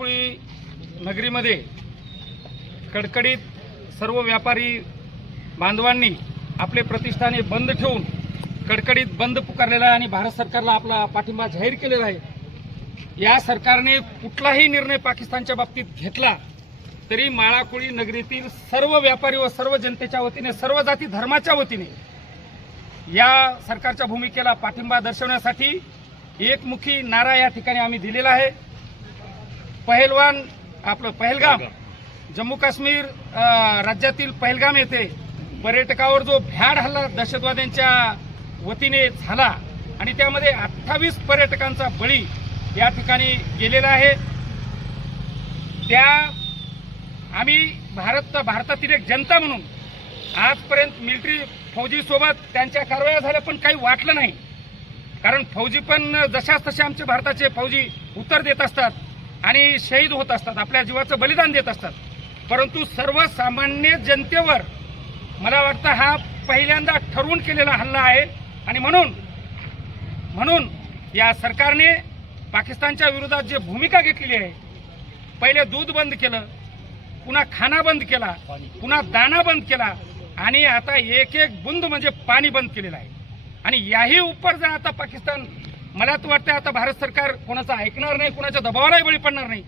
नगरीमध्ये कडकडीत सर्व व्यापारी बांधवांनी आपले प्रतिष्ठाने बंद ठेवून कडकडीत बंद पुकारलेला आहे आणि भारत सरकारला आपला पाठिंबा जाहीर केलेला आहे. या सरकारने कुठलाही निर्णय पाकिस्तानच्या बाबतीत घेतला तरी माळाकुळी नगरीतील सर्व व्यापारी व सर्व जनतेच्या वतीने सर्व जाती धर्माच्या वतीने या सरकारच्या भूमिकेला पाठिंबा दर्शवण्यासाठी एकमुखी नारा या ठिकाणी आम्ही दिलेला आहे. पहलवान आपलं पहलगाम. जम्मू काश्मीर राज्यातील पहलगाम येथे पर्यटकावर जो भ्याड हल्ला दहशतवाद्यांच्या वतीने झाला आणि त्यामध्ये अठ्ठावीस पर्यटकांचा बळी या ठिकाणी गेलेला आहे. त्या आम्ही भारत भारतातील एक जनता म्हणून आजपर्यंत मिलिटरी फौजी सोबत त्यांच्या कारवाया झाल्या पण काही वाटलं नाही. कारण फौजी पण जशाच तसे आमचे भारताचे फौजी उत्तर देत असतात. आणि शहीद होत असतात आपल्या जीवाचं बलिदान देत असतात. परंतु सर्वसामान्य जनतेवर मला वाटतं हा पहिल्यांदा ठरवून केलेला हल्ला आहे. आणि म्हणून म्हणून या सरकारने पाकिस्तानच्या विरोधात जे भूमिका घेतलेली आहे पहिले दूध बंद केलं पुन्हा खाना बंद केला पुन्हा दाणा बंद केला आणि आता एक एक बुंद म्हणजे पाणी बंद केलेलं आहे. आणि याही उपर जर आता पाकिस्तान मला तर वाटतं आता भारत सरकार कोणाचं ऐकणार नाही कोणाच्या दबावालाही बळी पडणार नाही.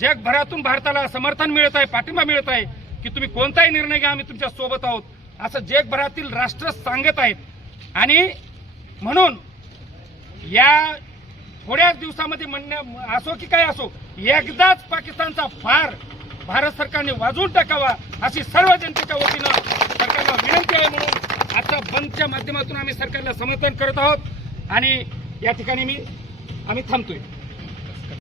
जगभरातून भारताला समर्थन मिळत आहे पाठिंबा मिळत आहे की तुम्ही कोणताही निर्णय घ्या आम्ही तुमच्यासोबत आहोत. असं जगभरातील राष्ट्र सांगत आहेत. आणि म्हणून या थोड्याच दिवसामध्ये म्हणण्या असो की काय असो एकदाच पाकिस्तानचा फार भारत सरकारने वाजवून टाकावा अशी सर्व जनतेच्या वतीनं सरकारला विनंती आहे म्हणून आजच्या बंदच्या माध्यमातून आम्ही सरकारला समर्थन करत आहोत. आणि या ठिकाणी मी आम्ही थांबतोय.